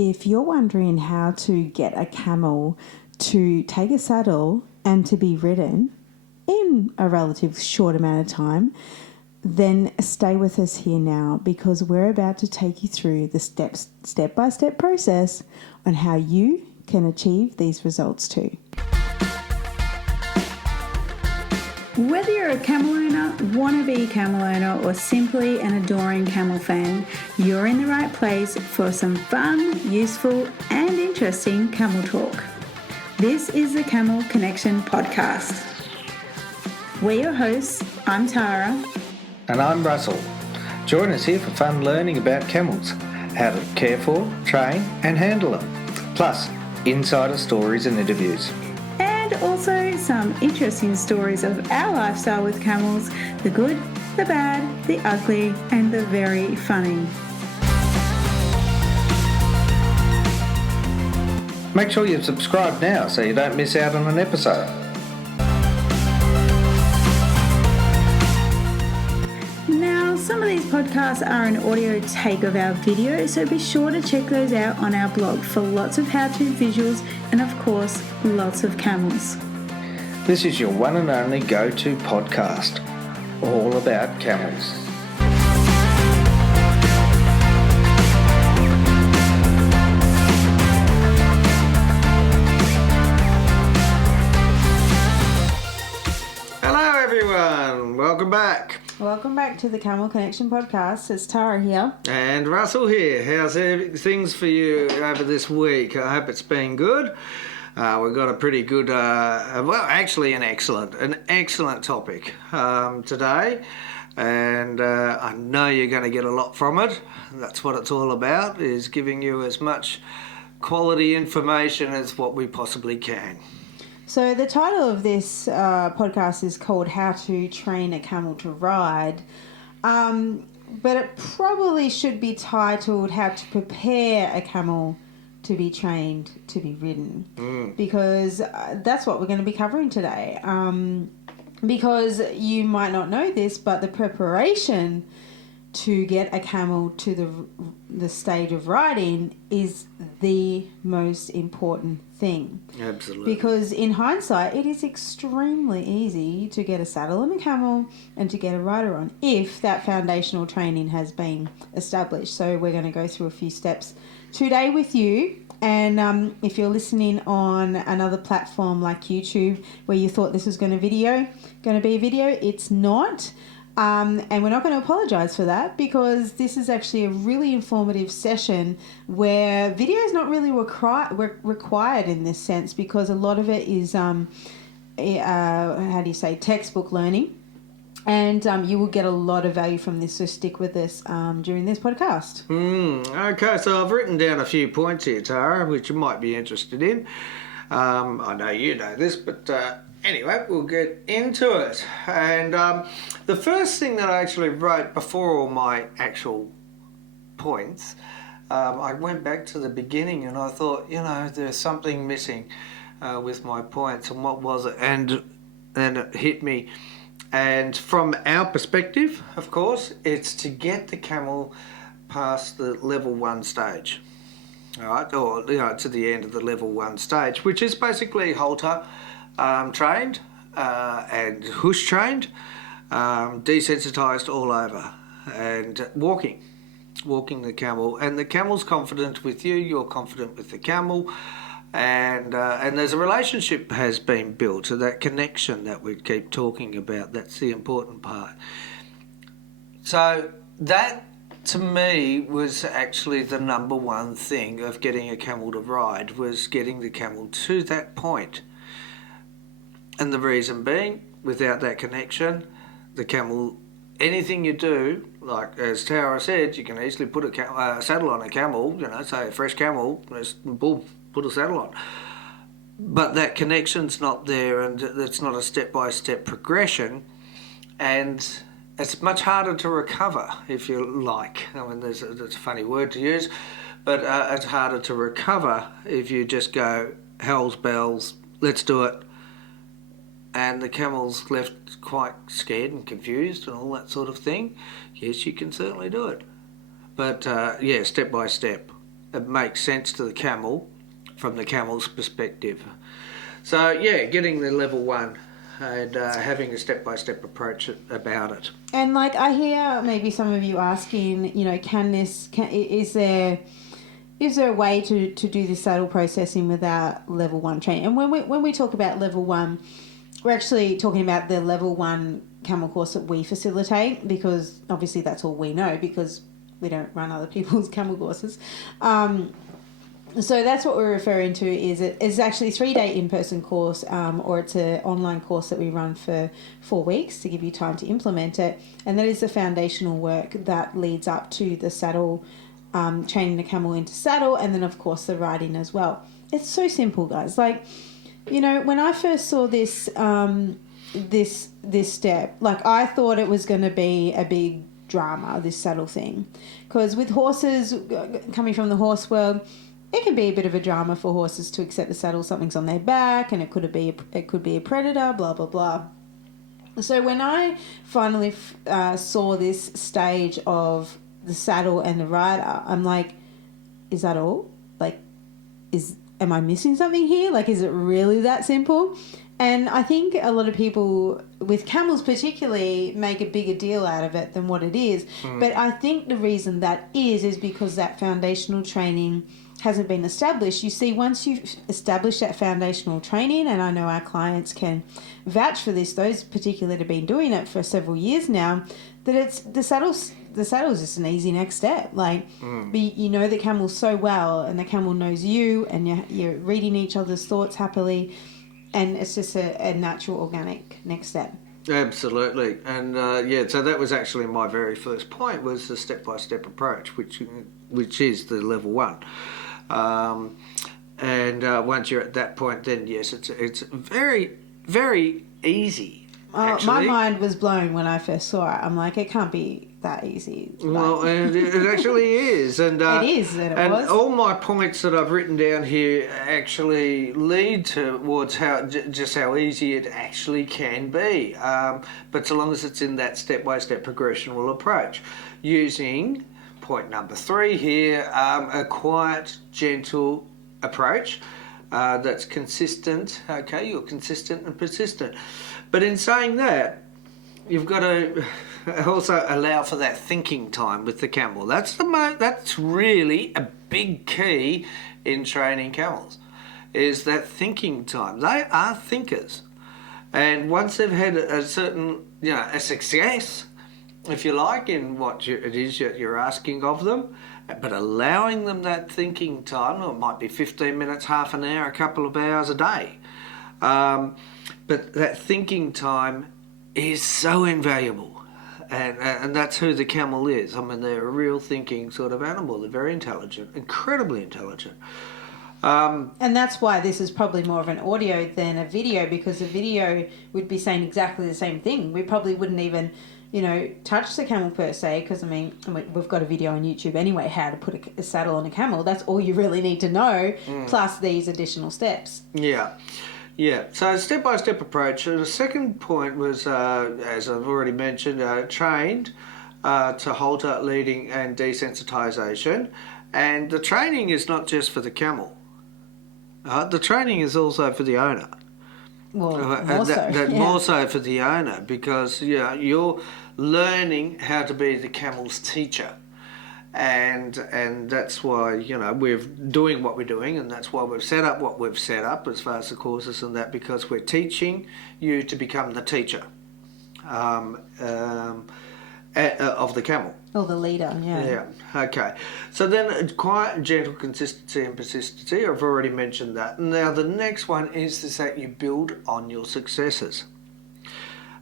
If you're wondering how to get a camel to take a saddle and to be ridden in a relative short amount of time, then stay with us here now, because we're about to take you through the step-by-step process on how you can achieve these results too. Whether you're a camel owner, wannabe camel owner, or simply an adoring camel fan, you're in the right place for some fun, useful, and interesting camel talk. This is the Camel Connection podcast. We're your hosts. I'm Tara. And I'm Russell. Join us here for fun learning about camels, how to care for, train, and handle them, plus insider stories and interviews. And also some interesting stories of our lifestyle with camels, the good, the bad, the ugly, and the very funny. Make sure you've subscribed now so you don't miss out on an episode. Now, some of these podcasts are an audio take of our video, so be sure to check those out on our blog for lots of how-to visuals and, of course, lots of camels. This is your one and only go-to podcast, all about camels. Hello everyone, welcome back. Welcome back to the Camel Connection podcast. It's Tara here. And Russell here. How's things for you over this week? I hope it's been good. We've got a pretty good, an excellent topic today, and I know you're going to get a lot from it. That's what it's all about, is giving you as much quality information as what we possibly can. So the title of this podcast is called How to Train a Camel to Ride, but it probably should be titled How to Prepare a Camel to be Trained to be Ridden, because that's what we're going to be covering today. Because you might not know this, but the preparation to get a camel to the stage of riding is the most important thing. Absolutely. Because in hindsight, it is extremely easy to get a saddle on a camel and to get a rider on if that foundational training has been established. So we're going to go through a few steps today with you. And if you're listening on another platform like YouTube where you thought this was going to be a video, it's not. And we're not going to apologise for that, because this is actually a really informative session where video is not really required in this sense, because a lot of it is, textbook learning. And you will get a lot of value from this, so stick with us during this podcast. Okay, so I've written down a few points here, Tara, which you might be interested in. I know you know this, but anyway, we'll get into it. And the first thing that I actually wrote before all my actual points, I went back to the beginning and I thought, there's something missing with my points, and what was it? And then it hit me. And from our perspective, of course, it's to get the camel past the level 1 stage, all right, or to the end of the level 1 stage, which is basically halter trained and hoosh trained, desensitized all over, and walking the camel, and the camel's confident with you, you're confident with the camel. And there's a relationship has been built, so that connection that we keep talking about, that's the important part. So that, to me, was actually the number one thing of getting a camel to ride, was getting the camel to that point. And the reason being, without that connection, the camel, anything you do, like as Tara said, you can easily put a saddle on a camel, say a fresh camel, put a saddle on. But that connection's not there, and it's not a step-by-step progression, and it's much harder to recover, if you like. I mean, that's a funny word to use, but it's harder to recover if you just go, hell's bells, let's do it. And the camel's left quite scared and confused and all that sort of thing. Yes, you can certainly do it. But, step by step. it makes sense to the camel from the camel's perspective. So yeah, getting the level 1 and having a step-by-step approach about it. And like I hear maybe some of you asking, you know, is there a way to do the saddle processing without level 1 training? And when we talk about level 1, we're actually talking about the level 1 camel course that we facilitate, because obviously that's all we know, because we don't run other people's camel courses. So that's what we're referring to. It's actually a 3-day in-person course, or it's an online course that we run for 4 weeks to give you time to implement it. And that is the foundational work that leads up to the saddle, training the camel into saddle, and then of course the riding as well. It's so simple, guys. Like, you know, when I first saw this this step, like I thought it was going to be a big drama, this saddle thing, because with horses, coming from the horse world, it can be a bit of a drama for horses to accept the saddle. Something's on their back, and it could be a predator, blah blah blah. So when I finally saw this stage of the saddle and the rider, I'm like, is that all? Like, am I missing something here? Like, is it really that simple? And I think a lot of people, with camels particularly, make a bigger deal out of it than what it is. But I think the reason that is because that foundational training hasn't been established. You see, once you've established that foundational training, and I know our clients can vouch for this, those particularly that have been doing it for several years now, that it's the saddle is just an easy next step. Like, you know the camel so well, and the camel knows you, and you're reading each other's thoughts happily, and it's just a natural, organic next step. Absolutely. And so that was actually my very first point, was the step-by-step approach, which is the level 1. Once you're at that point, then yes, it's very, very easy. My mind was blown when I first saw it. I'm like, it can't be that easy. Well, and it actually is. And it is, and it was. All my points that I've written down here actually lead towards just how easy it actually can be. But so long as it's in that step-by-step progressional approach, using point number 3 here, a quiet, gentle approach that's consistent. Okay, you're consistent and persistent. But in saying that, you've got to also allow for that thinking time with the camel. That's really a big key in training camels, is that thinking time. They are thinkers, and once they've had a certain, a success, if you like, in what it is you're asking of them, but allowing them that thinking time, or it might be 15 minutes, half an hour, a couple of hours a day. But that thinking time is so invaluable, and that's who the camel is. I mean, they're a real thinking sort of animal. They're very intelligent, incredibly intelligent. And that's why this is probably more of an audio than a video, because a video would be saying exactly the same thing. We probably wouldn't even, touch the camel per se, because I mean, we've got a video on YouTube anyway, how to put a saddle on a camel. That's all you really need to know, plus these additional steps. Yeah, so step-by-step approach. The second point was, as I've already mentioned, trained to halter, leading and desensitization. And the training is not just for the camel. The training is also for the owner. Well, more more so for the owner, because you're learning how to be the camel's teacher. And that's why we're doing what we're doing, and that's why we've set up what we've set up as far as the courses and that, because we're teaching you to become the teacher of the camel. Or the leader, Yeah, okay. So then quiet, gentle, consistency and persistency, I've already mentioned that. Now the next one is that you build on your successes.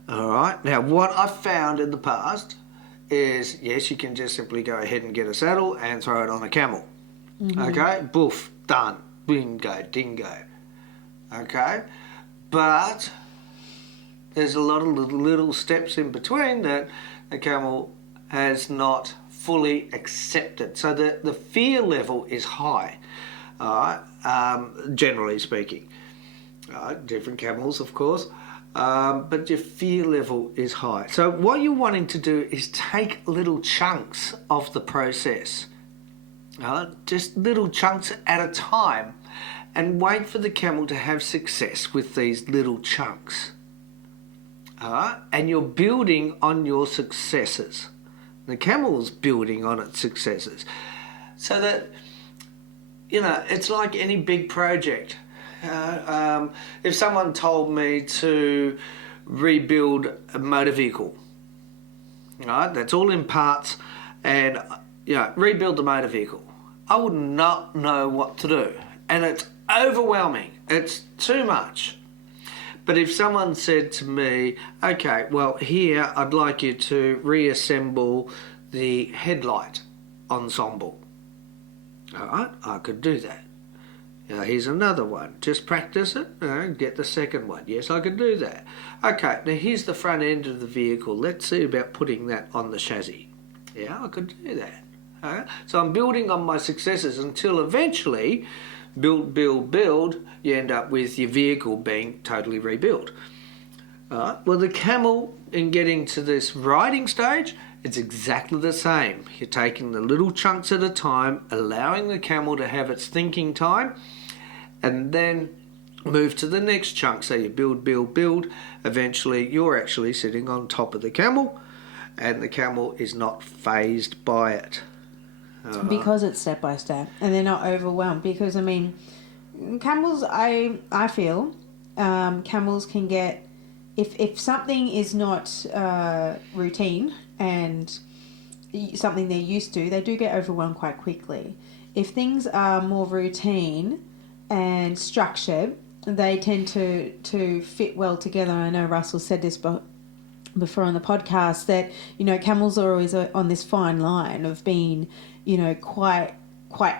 All right, now what I've found in the past is, yes, you can just simply go ahead and get a saddle and throw it on a camel. Okay, boof, done, bingo, dingo. Okay, but there's a lot of little steps in between that the camel has not fully accepted. So the fear level is high, generally speaking. Different camels, of course. But your fear level is high. So what you're wanting to do is take little chunks of the process. just little chunks at a time, and wait for the camel to have success with these little chunks. And you're building on your successes. The camel's building on its successes. So that, it's like any big project. If someone told me to rebuild a motor vehicle, that's all in parts, and rebuild the motor vehicle, I would not know what to do, and it's overwhelming. It's too much. But if someone said to me, okay, well, here I'd like you to reassemble the headlight ensemble, all right, I could do that. Here's another one. Just practice it and get the second one. Yes, I could do that. Okay, now here's the front end of the vehicle. Let's see about putting that on the chassis. Yeah, I could do that. All right? So I'm building on my successes until eventually, build, you end up with your vehicle being totally rebuilt. Well, the camel, in getting to this riding stage, it's exactly the same. You're taking the little chunks at a time, allowing the camel to have its thinking time, and then move to the next chunk. So you build. Eventually, you're actually sitting on top of the camel, and the camel is not fazed by it. Because it's step by step, and they're not overwhelmed. Because, camels, I feel, camels can get, if something is not routine and something they're used to, they do get overwhelmed quite quickly. If things are more routine and structured, they tend to fit well together. I know Russell said this before on the podcast, that camels are always on this fine line of being quite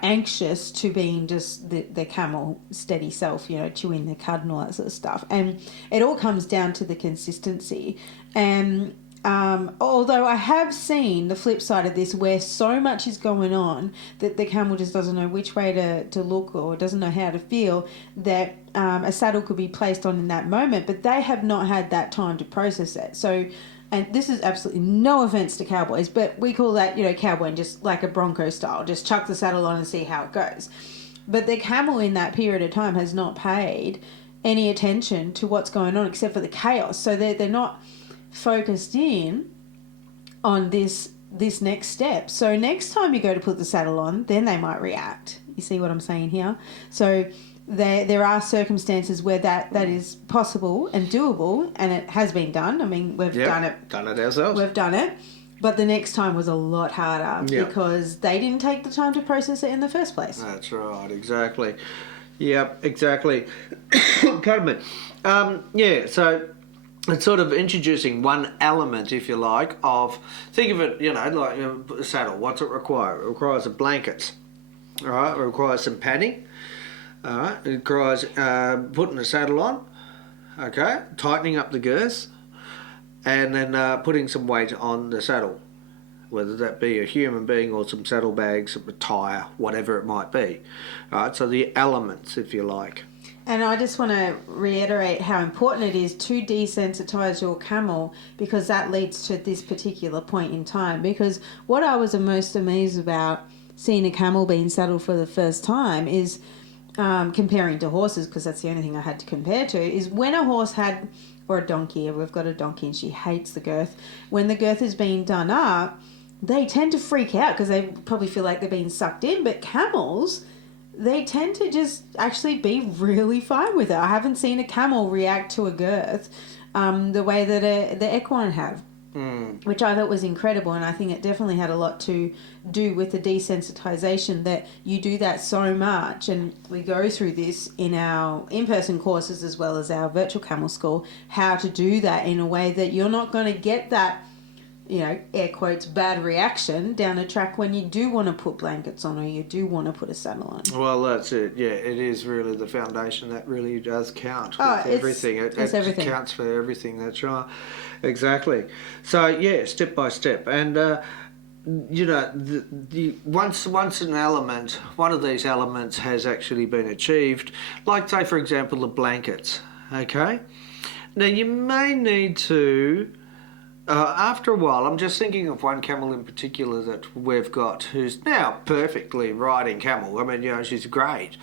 anxious to being just the camel steady self, chewing the cud and all that sort of stuff. And it all comes down to the consistency. And although I have seen the flip side of this, where so much is going on that the camel just doesn't know which way to look or doesn't know how to feel, that a saddle could be placed on in that moment, but they have not had that time to process it. So, and this is absolutely no offense to cowboys, but we call that, cowboy, just like a Bronco style, just chuck the saddle on and see how it goes. But the camel in that period of time has not paid any attention to what's going on except for the chaos. So they're not focused in on this next step. So next time you go to put the saddle on, then they might react. You see what I'm saying here? So there are circumstances where that is possible and doable, and it has been done. We've done it ourselves. We've done it, but the next time was a lot harder because they didn't take the time to process it in the first place. That's right, exactly. Yep, exactly. Pardon me. So it's sort of introducing one element, if you like, of, think of it, like a saddle. What's it require? It requires a blankets. All right, it requires some padding. All right, it requires putting the saddle on, okay, tightening up the girths, and then putting some weight on the saddle, whether that be a human being or some saddlebags, a tire, whatever it might be. All right, so the elements, if you like. And I just want to reiterate how important it is to desensitize your camel, because that leads to this particular point in time. Because what I was most amazed about seeing a camel being saddled for the first time is, comparing to horses, because that's the only thing I had to compare to, is when a horse had, or a donkey, we've got a donkey and she hates the girth, when the girth is being done up, they tend to freak out because they probably feel like they're being sucked in. But camels, they tend to just actually be really fine with it. I haven't seen a camel react to a girth the way that the equine have. Which I thought was incredible, and I think it definitely had a lot to do with the desensitization, that you do that so much, and we go through this in our in-person courses as well as our virtual camel school, how to do that in a way that you're not going to get that, air quotes, bad reaction down the track when you do want to put blankets on or you do want to put a saddle on. Well, that's it. Yeah, it is really the foundation that really does count with everything. It everything. Counts for everything. That's right. Exactly. So, yeah, step by step. And, once an element, one of these elements has actually been achieved, like, say, for example, the blankets, okay? Now, you may need to after a while, I'm just thinking of one camel in particular that we've got who's now perfectly riding camel. I mean, you know, she's great.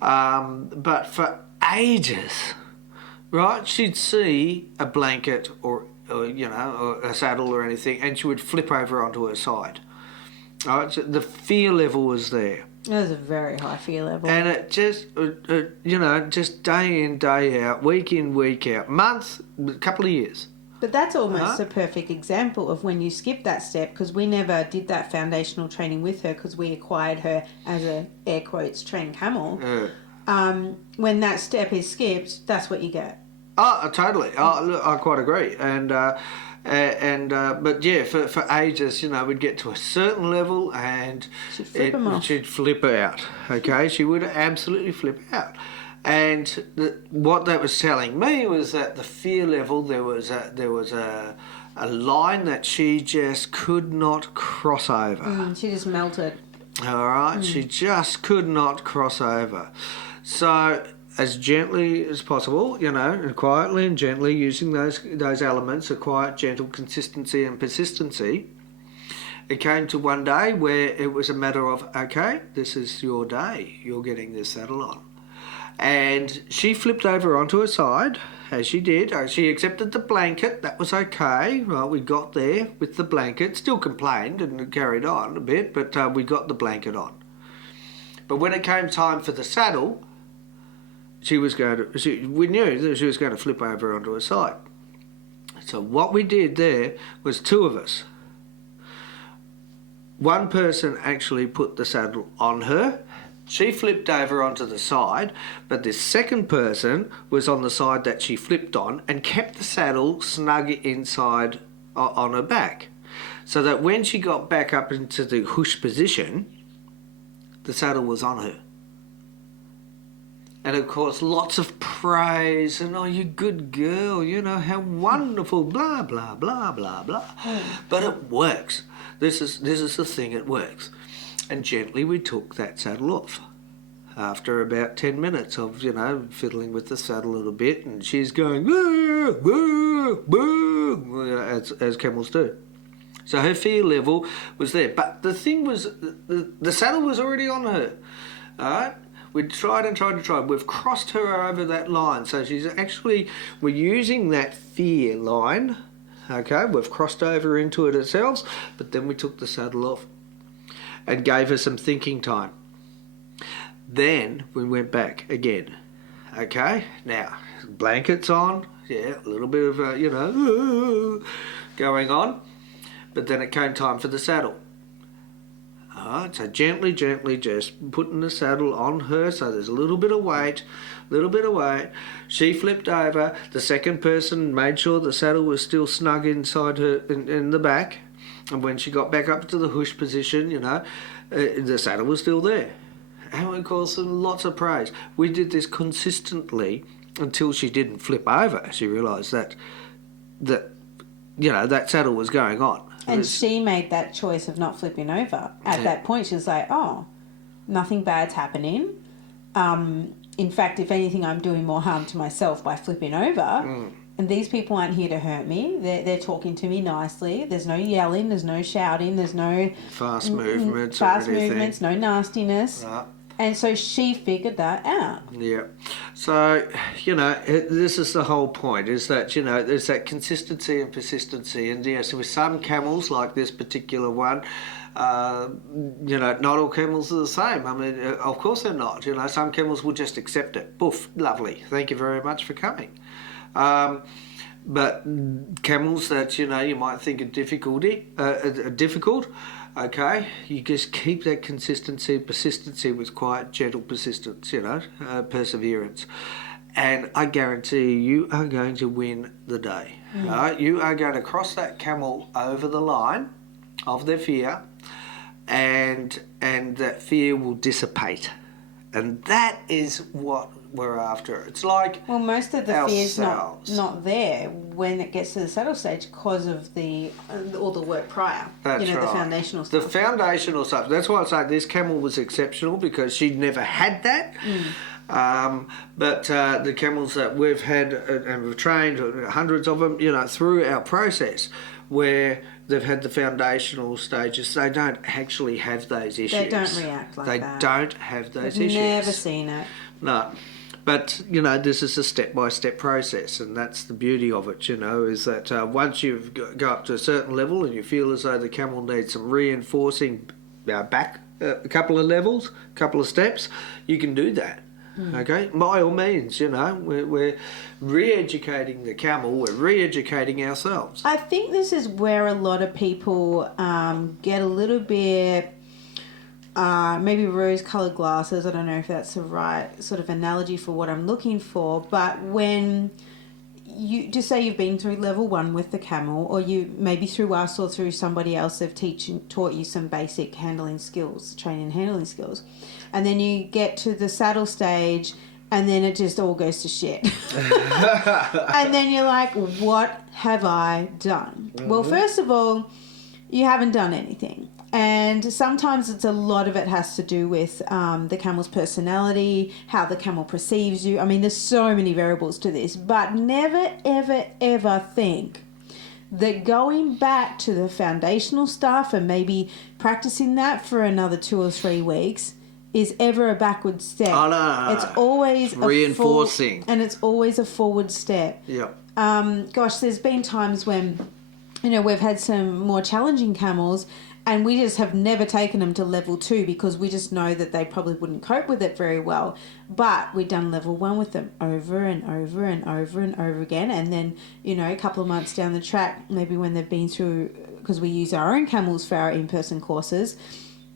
But for ages, right, she'd see a blanket or you know, or a saddle or anything, and she would flip over onto her side. Right, so the fear level was there. It was a very high fear level. And it just, you know, just day in, day out, week in, week out, month, a couple of years. But that's almost a perfect example of when you skip that step, because we never did that foundational training with her because we acquired her as a, air quotes, trained camel. When that step is skipped, that's what you get. Oh, totally. Oh, look, I quite agree. But yeah, for ages, you know, we'd get to a certain level and she'd flip out. Okay, she would absolutely flip out. And what that was telling me was that the fear level, there was a line that she just could not cross over. She just melted. All right, she just could not cross over. So as gently as possible, you know, and quietly and gently using those elements of quiet, gentle consistency and persistency, it came to one day where it was a matter of, okay, this is your day. You're getting this saddle on. And she flipped over onto her side, as she did. She accepted the blanket. That was okay. Well, we got there with the blanket. Still complained and carried on a bit, but we got the blanket on. But when it came time for the saddle, we knew that she was going to flip over onto her side. So what we did there was two of us. One person actually put the saddle on her. She flipped over onto the side, but this second person was on the side that she flipped on and kept the saddle snug inside on her back. So that when she got back up into the hoosh position, the saddle was on her. And of course, lots of praise and, oh, you good girl, you know, how wonderful, blah, blah, blah, blah, blah. But it works. This is the thing, it works. And gently we took that saddle off. After about 10 minutes of, you know, fiddling with the saddle a little bit, and she's going, boo, boo, boo, as camels do. So her fear level was there. But the thing was, the saddle was already on her. All right? We tried and tried and tried. We've crossed her over that line. So we're using that fear line. Okay, we've crossed over into it ourselves, but then we took the saddle off and gave her some thinking time. Then we went back again. Okay, now, blankets on. Yeah, a little bit of, you know, going on. But then it came time for the saddle. Alright, so gently just putting the saddle on her, so there's a little bit of weight. She flipped over. The second person made sure the saddle was still snug inside her in the back. And when she got back up to the hoosh position, you know, the saddle was still there. And we caused them lots of praise. We did this consistently until she didn't flip over. She realised that you know, that saddle was going on. And she made that choice of not flipping over. At that point, she was like, oh, nothing bad's happening. In fact, if anything, I'm doing more harm to myself by flipping over. And these people aren't here to hurt me. They're talking to me nicely. There's no yelling. There's no shouting. There's no fast movements, no nastiness. Right. And so she figured that out. Yeah. So, you know, this is the whole point, is that, you know, there's that consistency and persistency. And, yes, with some camels, like this particular one, you know, not all camels are the same. I mean, of course they're not. You know, some camels will just accept it. Poof, lovely. Thank you very much for coming. But camels that, you know, you might think are difficult, okay, you just keep that consistency, persistency with quiet, gentle persistence, you know, perseverance. And I guarantee you are going to win the day. Right? You are going to cross that camel over the line of their fear, and that fear will dissipate. And that is what we're after. It's like, well, most of the fear's not there when it gets to the saddle stage because of all the work prior. That's you know, right. the foundational stuff. The foundational stuff. That's why I say this camel was exceptional, because she'd never had that. But the camels that we've had and we've trained, hundreds of them, through our process, where they've had the foundational stages, they don't actually have those issues. They don't react like they that. They don't have those I've issues. Never seen it. No. But, this is a step-by-step process, and that's the beauty of it, is that once you've go up to a certain level and you feel as though the camel needs some reinforcing back a couple of levels, a couple of steps, you can do that. Okay? By all means, we're re-educating the camel, we're re-educating ourselves. I think this is where a lot of people get a little bit... maybe rose-coloured glasses. I don't know if that's the right sort of analogy for what I'm looking for. But when you just say you've been through level 1 with the camel, or you maybe through us or through somebody else, they've taught you some basic handling skills, training handling skills, and then you get to the saddle stage, and then it just all goes to shit. And then you're like, what have I done? Mm-hmm. Well, first of all, you haven't done anything. And sometimes a lot of it has to do with the camel's personality, how the camel perceives you. I mean, there's so many variables to this, but never, ever, ever think that going back to the foundational stuff and maybe practicing that for another 2 or 3 weeks is ever a backward step. Oh, no. It's always reinforcing. And it's always a forward step. Yep. Gosh, there's been times when, we've had some more challenging camels, and we just have never taken them to level 2 because we just know that they probably wouldn't cope with it very well. But we've done level 1 with them over and over and over and over again. And then, a couple of months down the track, maybe when they've been through, because we use our own camels for our in-person courses,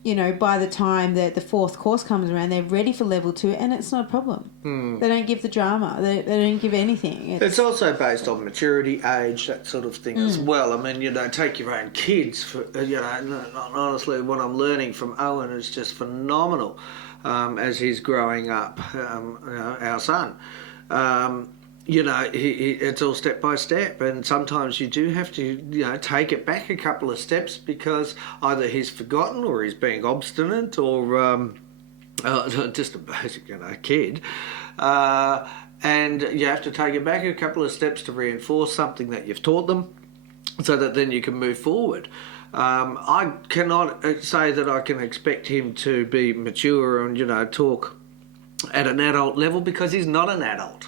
by the time that the 4th course comes around, they're ready for level 2, and it's not a problem. They don't give the drama. They don't give anything. It's also based on maturity, age, that sort of thing as well. I mean, take your own kids. For, honestly, what I'm learning from Owen is just phenomenal as he's growing up, our son. It's all step by step, and sometimes you do have to, take it back a couple of steps because either he's forgotten or he's being obstinate or just a basic, kid. And you have to take it back a couple of steps to reinforce something that you've taught them so that then you can move forward. I cannot say that I can expect him to be mature and, talk at an adult level because he's not an adult.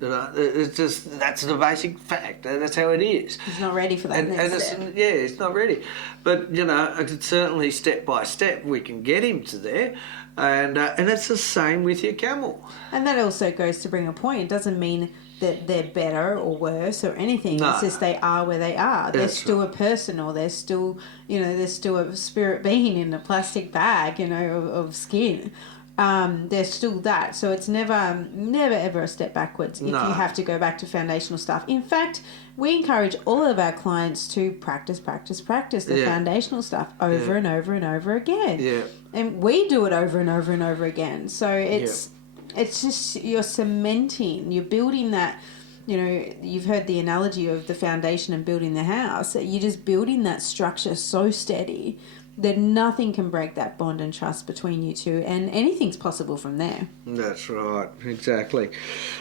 It's just, that's the basic fact. That's how it is. He's not ready for that next step. Yeah, he's not ready. But, it's certainly step by step we can get him to there. And it's the same with your camel. And that also goes to bring a point. It doesn't mean that they're better or worse or anything. No. It's just they are where they are. They're still a person, or they're still, there's still a spirit being in a plastic bag, of skin. They're still that. So it's never ever a step backwards if you have to go back to foundational stuff. In fact, we encourage all of our clients to practice the foundational stuff over and over and over again. Yeah. And we do it over and over and over again. So it's just, you're cementing, you're building that, you've heard the analogy of the foundation and building the house. You're just building that structure so steady that nothing can break that bond and trust between you two, and anything's possible from there. That's right, exactly.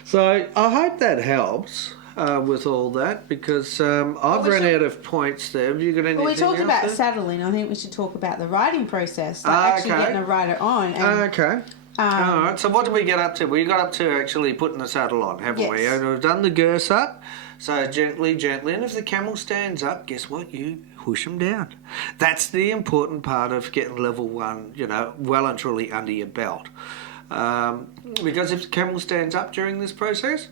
So I hope that helps with all that, because I've run out of points there. Have you got anything else? Well, we talked about there? Saddling. I think we should talk about the riding process, actually getting a rider on. And, okay. All right, so what did we get up to? We got up to actually putting the saddle on, haven't we? And we've done the girth up, so gently, and if the camel stands up, guess what? You push them down. That's the important part of getting level 1, well and truly under your belt. Because if the camel stands up during this process,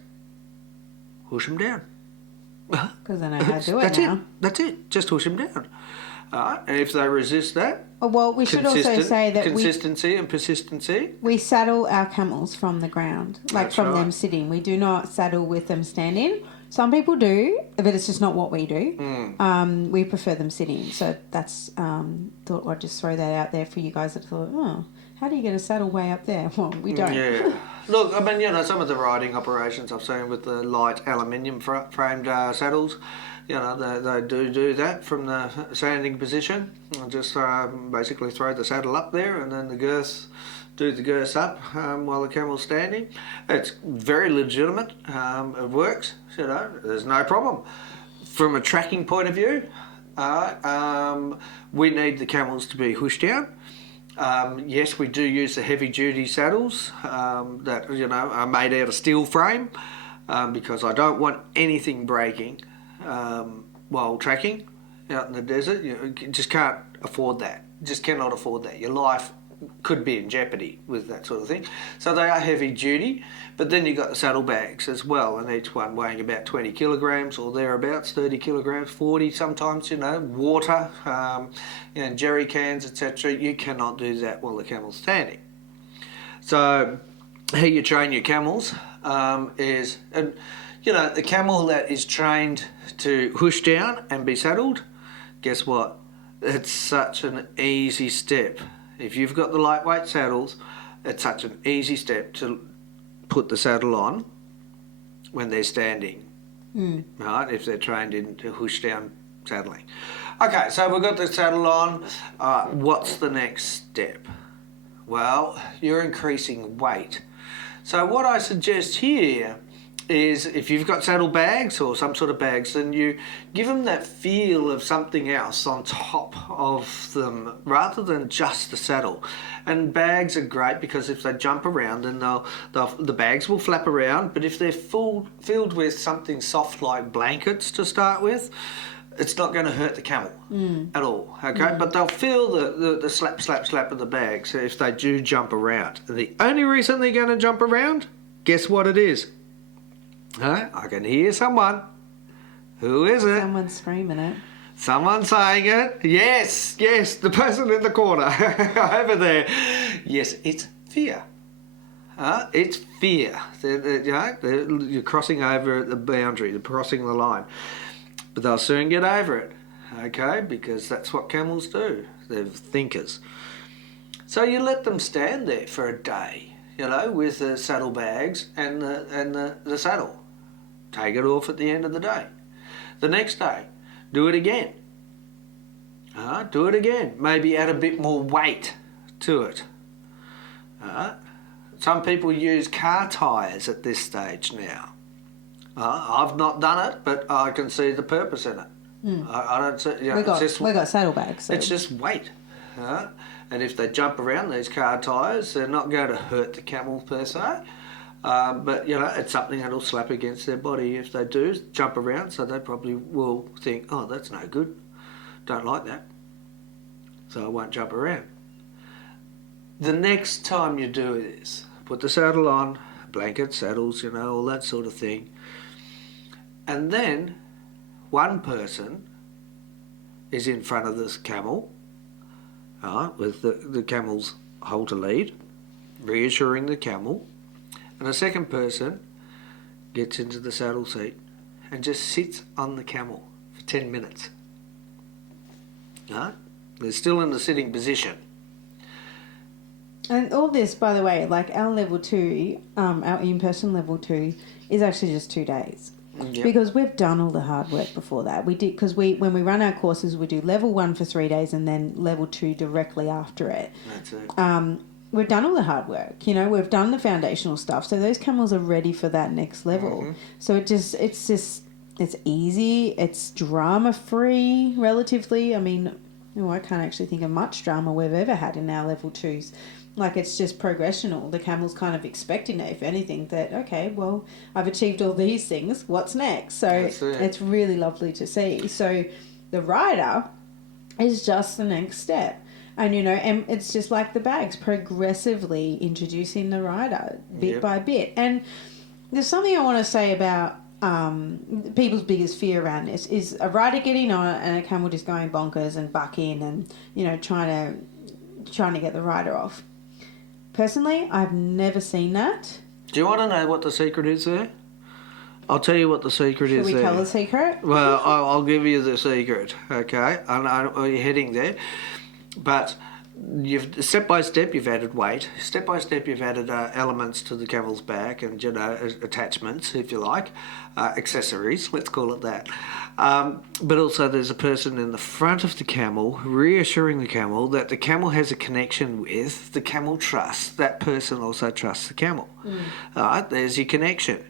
push them down. Because I know how to do it now. That's it. Just push them down. And if they resist that, well, we should also say that consistency and persistency. We saddle our camels from the ground, from them sitting. We do not saddle with them standing. Some people do, but it's just not what we do. We prefer them sitting. So that's, thought I'd just throw that out there for you guys that thought, how do you get a saddle way up there? Well, we don't. Yeah. Look, I mean, some of the riding operations I've seen with the light aluminium framed saddles, they do that from the standing position. Just basically throw the saddle up there, and then the girth do the girths up while the camel's standing. It's very legitimate. It works. There's no problem. From a tracking point of view, we need the camels to be hushed down. Yes, we do use the heavy-duty saddles that are made out of steel frame because I don't want anything breaking while tracking out in the desert. You just can't afford that. Just cannot afford that. Your life could be in jeopardy with that sort of thing. So they are heavy duty, but then you've got the saddlebags as well, and each one weighing about 20 kilograms or thereabouts, 30 kilograms, 40 sometimes, water, jerry cans, etc. You cannot do that while the camel's standing. So how you train your camels is, the camel that is trained to hush down and be saddled, guess what? It's such an easy step. If you've got the lightweight saddles, it's such an easy step to put the saddle on when they're standing, right? If they're trained into hush down saddling. Okay, so we've got the saddle on. What's the next step? Well, you're increasing weight. So what I suggest here is if you've got saddle bags or some sort of bags, then you give them that feel of something else on top of them rather than just the saddle. And bags are great because if they jump around, then the bags will flap around, but if they're filled with something soft like blankets to start with, it's not going to hurt the camel at all, okay? But they'll feel the slap, slap, slap of the bags if they do jump around. And the only reason they're going to jump around, guess what it is? I can hear someone. Who is it? Someone's screaming it. Someone saying it. Yes, the person in the corner over there. Yes, it's fear. It's fear. You're crossing over the boundary, you're crossing the line. But they'll soon get over it, okay? Because that's what camels do. They're thinkers. So you let them stand there for a day, with the saddlebags and the saddle. Take it off at the end of the day. The next day, do it again. Do it again. Maybe add a bit more weight to it. Some people use car tyres at this stage now. I've not done it, but I can see the purpose in it. I don't see. We got saddlebags. So. It's just weight. And if they jump around these car tyres, they're not going to hurt the camel per se. But, it's something that'll slap against their body if they do jump around, so they probably will think, oh, that's no good. Don't like that. So I won't jump around. The next time you do this, put the saddle on, blankets, saddles, all that sort of thing. And then one person is in front of this camel, with the camel's halter lead, reassuring the camel, and a second person gets into the saddle seat and just sits on the camel for 10 minutes. They're still in the sitting position. And all this, by the way, like our level 2, our in-person level 2 is actually just 2 days. Yep. Because we've done all the hard work before that. We did, because when we run our courses, we do level 1 for 3 days and then level 2 directly after it. That's it. We've done all the hard work, we've done the foundational stuff. So those camels are ready for that next level. Mm-hmm. So it's easy. It's drama-free relatively. I mean, I can't actually think of much drama we've ever had in our level 2s. Like, it's just progressional. The camel's kind of expecting it, if anything, that, okay, well, I've achieved all these things. What's next? So it's really lovely to see. So the rider is just the next step. And, and it's just like the bags, progressively introducing the rider bit by bit. And there's something I want to say about people's biggest fear around this is a rider getting on it and a camel just going bonkers and bucking and, trying to get the rider off. Personally, I've never seen that. Do you want to know what the secret is there? I'll tell you what the secret is there. Should we tell the secret? Well, I'll give you the secret, okay? I know you're heading there. But you've step by step you've added weight. Step by step you've added elements to the camel's back and attachments, if you like, accessories. Let's call it that. But also there's a person in the front of the camel reassuring the camel that the camel has a connection with. The camel trusts. That person also trusts the camel. All right, there's your connection.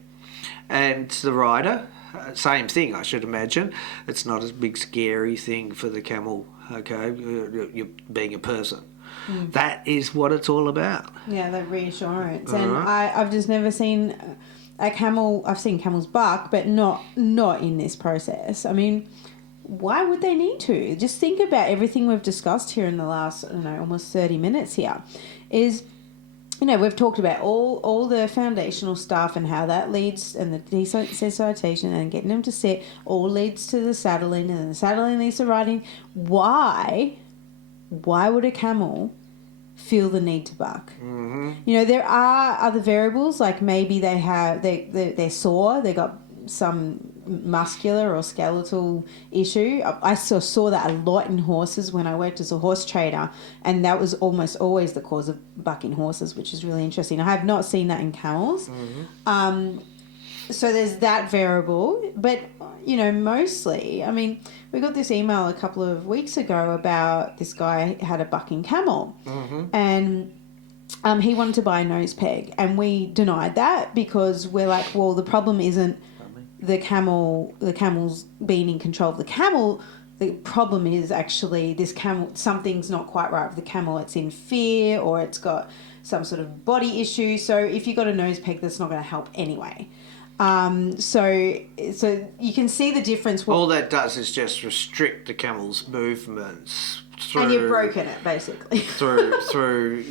And the rider, same thing, I should imagine. It's not a big scary thing for the camel. Okay, you're being a person. That is what it's all about. Yeah, that reassurance. And I've just never seen a camel. I've seen camels buck, but not in this process. I mean, why would they need to? Just think about everything we've discussed here in the last, almost 30 minutes here. We've talked about all the foundational stuff and how that leads, and the desensitization and getting them to sit all leads to the saddling, and then the saddling leads to riding. Why would a camel feel the need to buck? There are other variables, like maybe they're sore, they got some muscular or skeletal issue. I saw that a lot in horses when I worked as a horse trader, and that was almost always the cause of bucking horses, which is really interesting. I have not seen that in camels. So there's that variable, but mostly, I mean, we got this email a couple of weeks ago about this guy had a bucking camel, and he wanted to buy a nose peg, and we denied that because we're like, well, the problem isn't the camel's being in control of the camel. The problem is actually this camel, something's not quite right with the camel. It's in fear, or it's got some sort of body issue. So if you got a nose peg, that's not going to help anyway. So you can see the difference. All that does is just restrict the camel's movements. And you've broken it, basically. through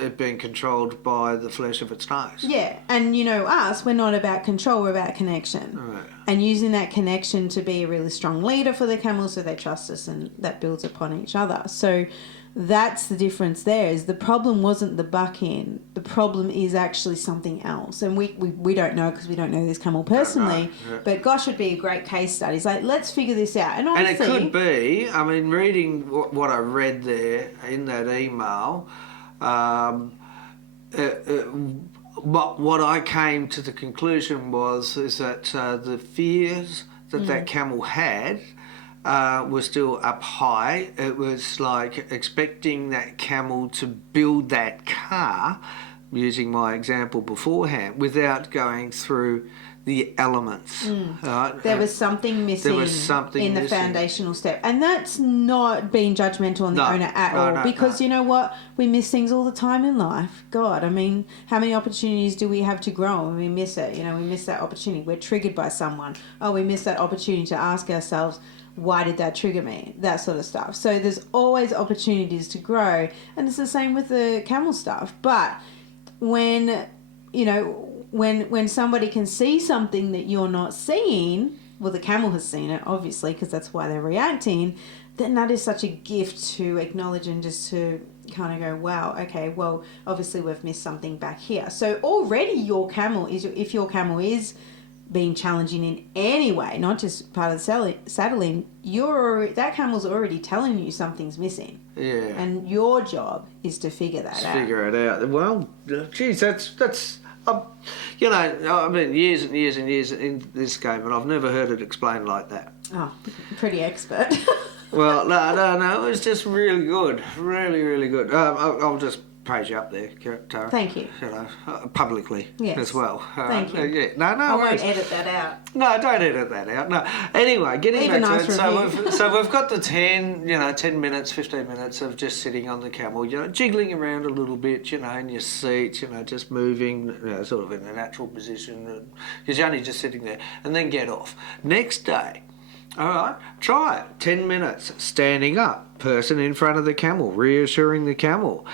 it being controlled by the flesh of its nose. Yeah, and us, we're not about control, we're about connection. Right. And using that connection to be a really strong leader for the camels so they trust us, and that builds upon each other. So that's the difference there, is the problem wasn't the buck-in. The problem is actually something else. And we don't know, because we don't know this camel personally. Yeah. But gosh, would be a great case study. It's like, let's figure this out. And honestly, it could be, I mean, reading what I read there in that email, what I came to the conclusion is that the fears that camel had was still up high. It was like expecting that camel to build that car, using my example beforehand, without going through the elements. There was something missing in the foundational step. And that's not being judgmental on the owner at all, because you know what? We miss things all the time in life. God, I mean, how many opportunities do we have to grow and we miss it? We miss that opportunity. We're triggered by someone. Oh, we miss that opportunity to ask ourselves, why did that trigger me? That sort of stuff. So there's always opportunities to grow, and it's the same with the camel stuff. But when somebody can see something that you're not seeing, well, the camel has seen it, obviously, because that's why they're reacting, then that is such a gift to acknowledge and just to kind of go, wow, okay, well, obviously we've missed something back here. So already if your camel is being challenging in any way, not just part of the saddling, that camel's already telling you something's missing. Yeah. And your job is to figure that out. Figure it out. Well, geez, that's I've been years and years and years in this game, and I've never heard it explained like that. Oh, pretty expert. Well, no, it was just really good. Really, really good. I'll just praise you up there, Tara. Thank you. Publicly as well. Thank you. Yeah. No, I won't edit that out. No, don't edit that out. No. Anyway, getting back to it. So we've got the 10 minutes, 15 minutes of just sitting on the camel, jiggling around a little bit, in your seat, just moving, sort of in a natural position, because you're only just sitting there, and then get off. Next day, all right, try it. 10 minutes, standing up. Person in front of the camel, reassuring the camel.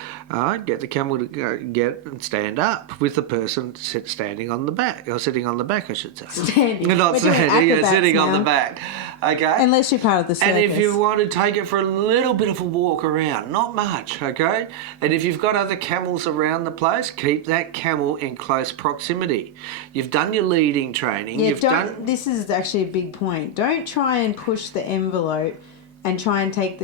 Get the camel to get and stand up with the person standing on the back, or sitting on the back, I should say. Standing. Not standing, sitting on the back. Okay? Unless you're part of the circus. And if you want to take it for a little bit of a walk around, not much, okay? And if you've got other camels around the place, keep that camel in close proximity. You've done your leading training. Yeah, this is actually a big point. Don't try and push the envelope and try and take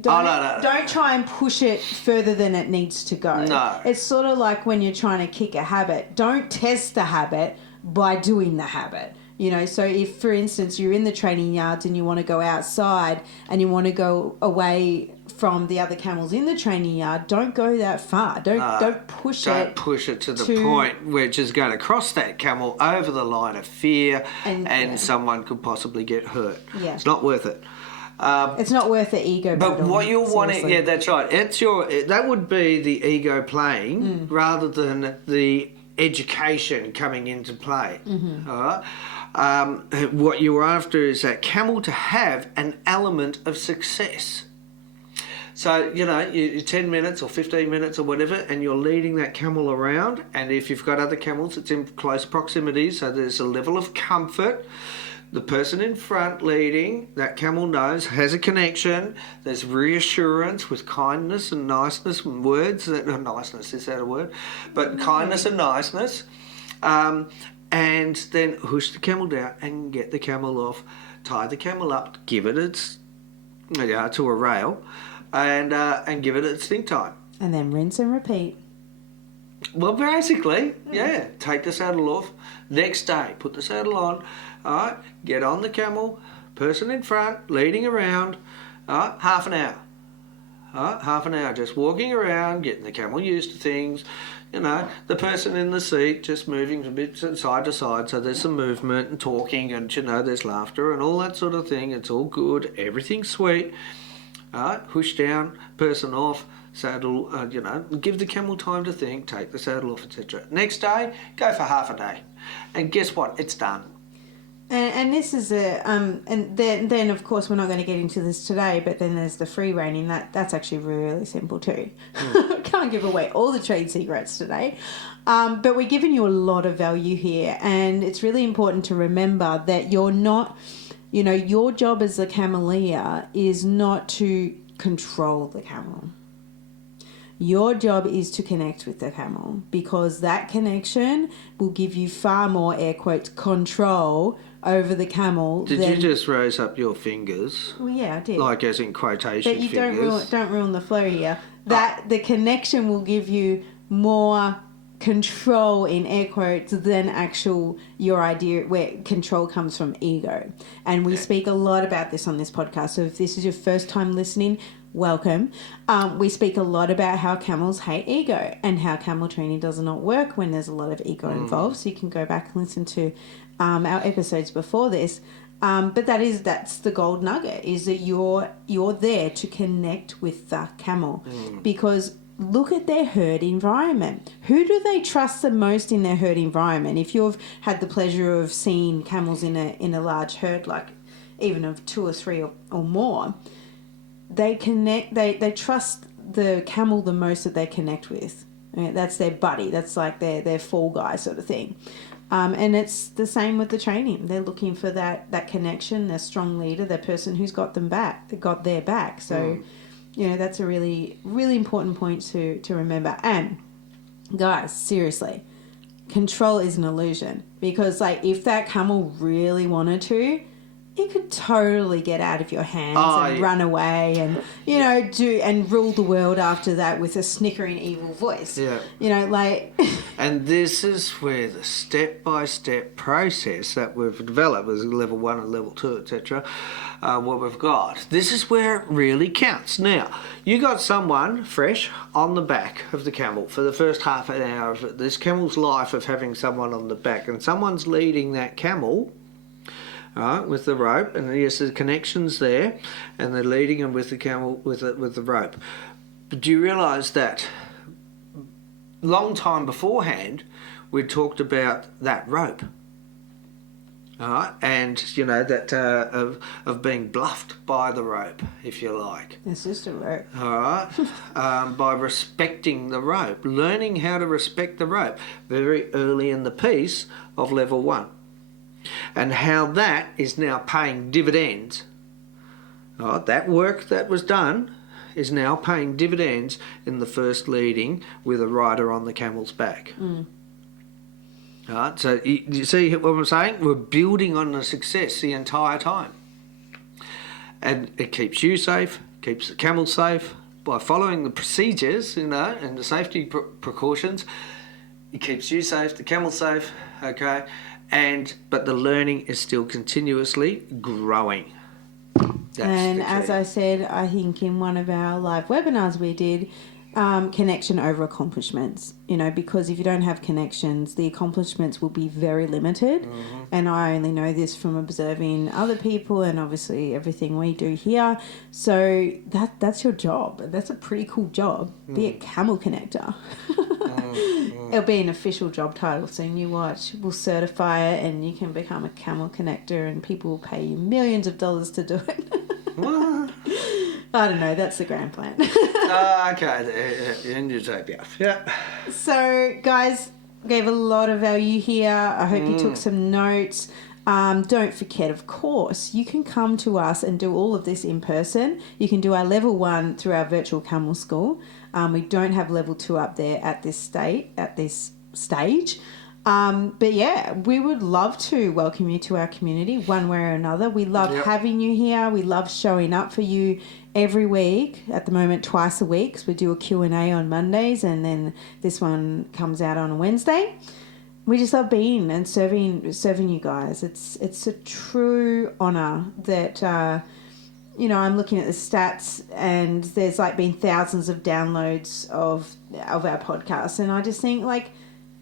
Don't try and push it further than it needs to go. No. It's sort of like when you're trying to kick a habit. Don't test the habit by doing the habit. You know, so if, for instance, you're in the training yards and you want to go outside and you want to go away from the other camels in the training yard, don't go that far. Don't push it. Don't push it to the point which is going to cross that camel over the line of fear and someone could possibly get hurt. Yeah. It's not worth it. It's not worth the ego. But what you're wanting, seriously. yeah, that's right. That would be the ego playing rather than the education coming into play. Mm-hmm. All right. What you're after is that camel to have an element of success. So, you know, you 10 minutes or 15 minutes or whatever, and you're leading that camel around. And if you've got other camels, it's in close proximity, so there's a level of comfort. The person in front leading, that camel knows, has a connection. There's reassurance with kindness and niceness and words. Niceness, is that a word? But kindness and niceness. And then push the camel down and get the camel off. Tie the camel up, give it its, to a rail, and give it its think time. And then rinse and repeat. Well, basically, yeah. Take the saddle off. Next day, put the saddle on. All right, get on the camel, person in front, leading around, half an hour. Half an hour, just walking around, getting the camel used to things. You know, the person in the seat just moving a bit side to side, so there's some movement and talking and, you know, there's laughter and all that sort of thing. It's all good, everything's sweet. All right, push down, person off, saddle, give the camel time to think, take the saddle off, etc. Next day, go for half a day. And guess what? It's done. And this is and then of course we're not going to get into this today, but then there's the free reining. That's actually really simple too. Can't give away all the trade secrets today, but we're giving you a lot of value here, and it's really important to remember that you're not, your job as a cameleer is not to control the camel. Your job is to connect with the camel, because that connection will give you far more, air quotes, control over the camel. Did you just raise up your fingers? Well, yeah, I did. Like as in quotation but you fingers? don't ruin the flow here. That the connection will give you more control, in air quotes, than actual your idea, where control comes from ego. And we speak a lot about this on this podcast. So if this is your first time listening, welcome. We speak a lot about how camels hate ego and how camel training does not work when there's a lot of ego involved. So you can go back and listen to our episodes before this. But that's the gold nugget, is that you're there to connect with the camel, because look at their herd environment. Who do they trust the most in their herd environment? If you've had the pleasure of seeing camels in a large herd, like even of 2 or 3 or more, they trust the camel the most that they connect with. That's their buddy. That's like their fall guy sort of thing. And it's the same with the training. They're looking for that connection, their strong leader, their person who's got them back, that got their back. So, that's a really, really important point to remember. And guys, seriously, control is an illusion, because like if that camel really wanted to, it could totally get out of your hands and run away and, do and rule the world after that with a snickering evil voice. Yeah. And this is where the step-by-step process that we've developed as level 1 and level 2, etc., what we've got, this is where it really counts. Now, you got someone fresh on the back of the camel for the first half an hour of this camel's life of having someone on the back, and someone's leading that camel with the rope, and yes, the connection's there, and they're leading them with the camel with the rope. But do you realise that long time beforehand we talked about that rope, and that of being bluffed by the rope, if you like. It's just a rope. By respecting the rope, learning how to respect the rope very early in the piece of level 1. And how that is now paying dividends. That work that was done is now paying dividends in the first leading with a rider on the camel's back. So you see what I'm saying? We're building on the success the entire time. And it keeps you safe, keeps the camel safe by following the procedures, and the safety precautions. It keeps you safe, the camel safe, okay? But the learning is still continuously growing. And as I said, I think in one of our live webinars we did, connection over accomplishments, because if you don't have connections, the accomplishments will be very limited. Mm-hmm. And I only know this from observing other people and obviously everything we do here. So that's your job. That's a pretty cool job. Be a camel connector. It'll be an official job title soon. You watch. We'll certify it and you can become a camel connector and people will pay you millions of dollars to do it. What? I don't know. That's the grand plan. Okay, in Utopia. Yeah. So, guys, gave a lot of value here. I hope you took some notes. Don't forget, of course, you can come to us and do all of this in person. You can do our level 1 through our virtual camel school. We don't have level 2 up there at this stage. But yeah, we would love to welcome you to our community one way or another. We love having you here. We love showing up for you every week. At the moment, twice a week. So we do a Q&A on Mondays and then this one comes out on a Wednesday. We just love being and serving you guys. It's a true honour that, I'm looking at the stats and there's been thousands of downloads of our podcast. And I just think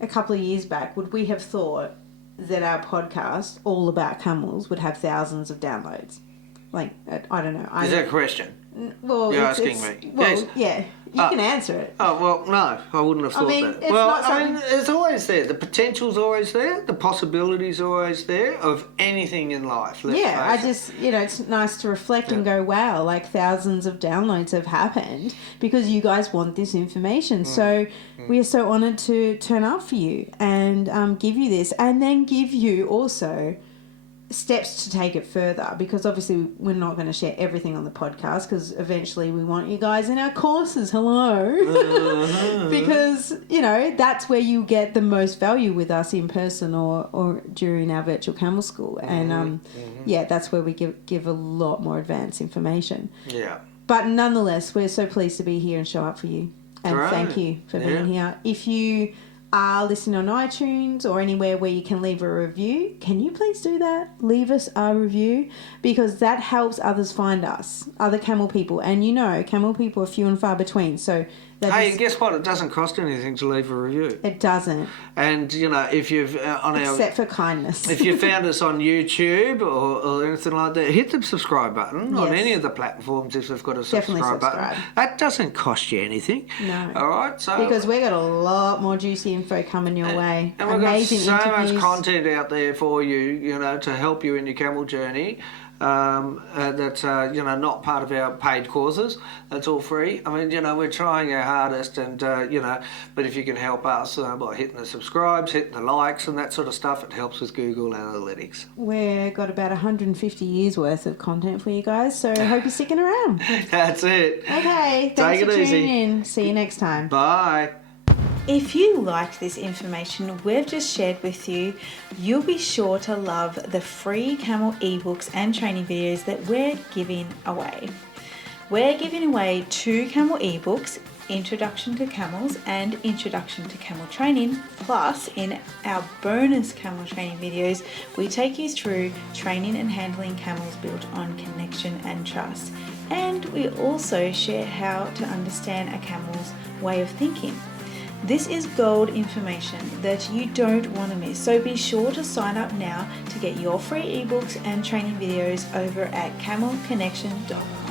a couple of years back, would we have thought that our podcast, all about camels, would have thousands of downloads? I don't know. Is that a question? Well, you're asking me? Well, yes. Yeah, you can answer it. Oh, well, no, I wouldn't have thought that. It's always there. The potential's always there. The possibility's always there of anything in life. It's nice to reflect and go, wow, thousands of downloads have happened because you guys want this information. So we are so honoured to turn up for you and give you this and then give you also steps to take it further, because obviously we're not going to share everything on the podcast because eventually we want you guys in our courses. Because that's where you get the most value with us in person or during our virtual camel school. And that's where we give a lot more advanced information. But nonetheless, we're so pleased to be here and show up for you, and thank you for being here. If you are listening on iTunes or anywhere where you can leave a review, can you please do that? Leave us a review, because that helps others find us, other camel people. And camel people are few and far between. So guess what? It doesn't cost anything to leave a review. It doesn't. And if you've except for kindness. If you found us on YouTube or anything like that, hit the subscribe button on any of the platforms if they've got a subscribe button. That doesn't cost you anything. No. All right. So because we've got a lot more juicy info coming your way. And we've got so much content out there for you, to help you in your camel journey. That's not part of our paid courses. That's all free. I mean, we're trying our hardest, and but if you can help us by hitting the subscribes, hitting the likes, and that sort of stuff, it helps with Google Analytics. We've got about 150 years worth of content for you guys, so I hope you're sticking around. That's it. Okay, thanks for tuning in. See you next time. Bye. If you liked this information we've just shared with you, you'll be sure to love the free Camel ebooks and training videos that we're giving away. We're giving away 2 Camel ebooks, Introduction to Camels and Introduction to Camel Training. Plus, in our bonus camel training videos, we take you through training and handling camels built on connection and trust. And we also share how to understand a camel's way of thinking. This is gold information that you don't want to miss, so be sure to sign up now to get your free ebooks and training videos over at camelconnection.com.